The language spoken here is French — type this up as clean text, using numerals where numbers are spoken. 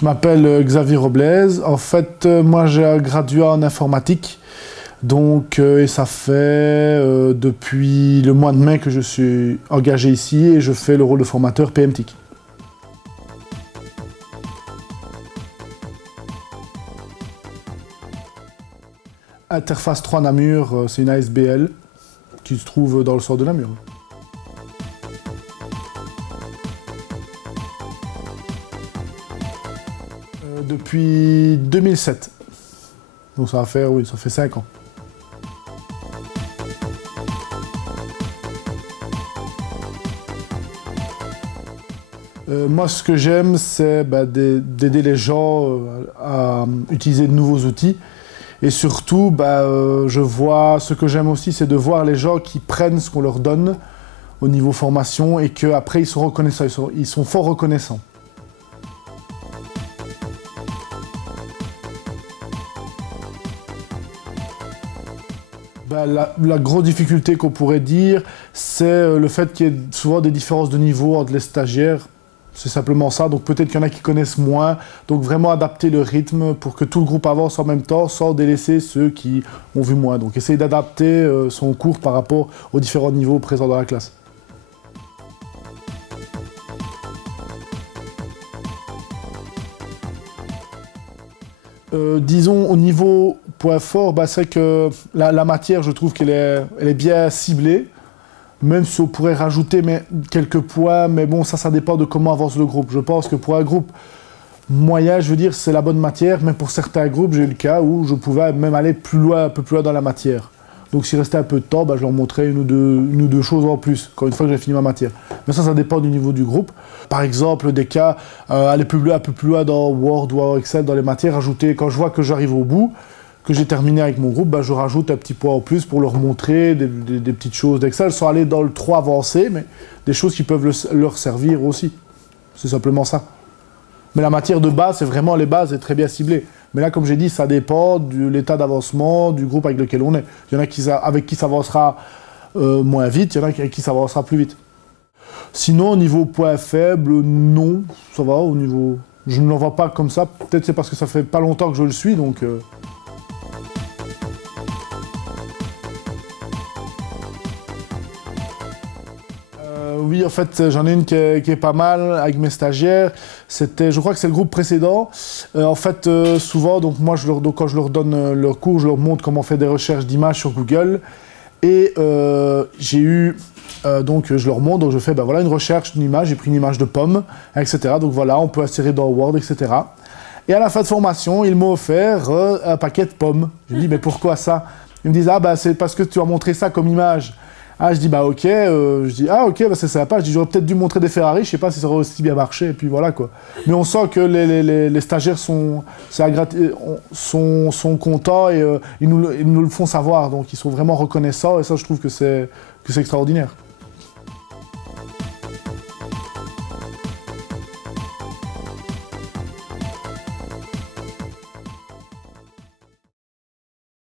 Je m'appelle Xavier Robles. En fait, moi j'ai gradué en informatique. Donc, et ça fait depuis le mois de mai que je suis engagé ici et je fais le rôle de formateur PMTIC. Interface 3 Namur, c'est une ASBL qui se trouve dans le centre de Namur. Depuis 2007. Donc ça va faire, oui, ça fait 5 ans. Moi, ce que j'aime, c'est d'aider les gens à utiliser de nouveaux outils. Et surtout, je vois, ce que j'aime aussi, c'est de voir les gens qui prennent ce qu'on leur donne au niveau formation et qu'après, ils sont reconnaissants, ils sont fort reconnaissants. La grosse difficulté qu'on pourrait dire, c'est le fait qu'il y ait souvent des différences de niveau entre les stagiaires. C'est simplement ça, donc peut-être qu'il y en a qui connaissent moins, donc vraiment adapter le rythme pour que tout le groupe avance en même temps sans délaisser ceux qui ont vu moins. Donc essayer d'adapter son cours par rapport aux différents niveaux présents dans la classe. Disons au niveau point fort, c'est que la matière, je trouve qu'elle est bien ciblée. Même si on pourrait rajouter quelques points, mais bon, ça dépend de comment avance le groupe. Je pense que pour un groupe moyen, je veux dire, c'est la bonne matière, mais pour certains groupes, j'ai eu le cas où je pouvais même aller plus loin, un peu plus loin dans la matière. Donc s'il restait un peu de temps, je leur montrais une ou deux choses en plus, quand une fois que j'ai fini ma matière. Mais ça dépend du niveau du groupe. Par exemple, des cas, aller un peu plus loin dans Word ou Excel, dans les matières, ajouter, quand je vois que j'arrive au bout, que j'ai terminé avec mon groupe, je rajoute un petit point en plus pour leur montrer des petites choses d'Excel, sans aller dans le trop avancé, mais des choses qui peuvent leur servir aussi. C'est simplement ça. Mais la matière de base, c'est vraiment les bases, est très bien ciblée. Mais là, comme j'ai dit, ça dépend de l'état d'avancement du groupe avec lequel on est. Il y en a avec qui ça avancera moins vite, il y en a avec qui ça avancera plus vite. Sinon, au niveau point faible, non, ça va, au niveau... Je ne l'en vois pas comme ça, peut-être c'est parce que ça fait pas longtemps que je le suis, donc... Oui, en fait, j'en ai une qui est pas mal avec mes stagiaires. Je crois que c'est le groupe précédent. En fait, souvent, donc moi, quand je leur donne leur cours, je leur montre comment on fait des recherches d'images sur Google. Et j'ai eu, donc je leur montre, donc je fais, voilà une recherche d'une image, j'ai pris une image de pomme, etc. Donc voilà, on peut insérer dans Word, etc. Et à la fin de formation, ils m'ont offert un paquet de pommes. Je lui dis, mais pourquoi ça? Ils me disent, c'est parce que tu as montré ça comme image. Ah, je dis, ok, ok, c'est sympa. Je dis, j'aurais peut-être dû montrer des Ferrari, je sais pas si ça aurait aussi bien marché, et puis voilà, quoi. Mais on sent que les stagiaires sont contents et ils nous le font savoir, donc ils sont vraiment reconnaissants, et ça, je trouve que c'est extraordinaire.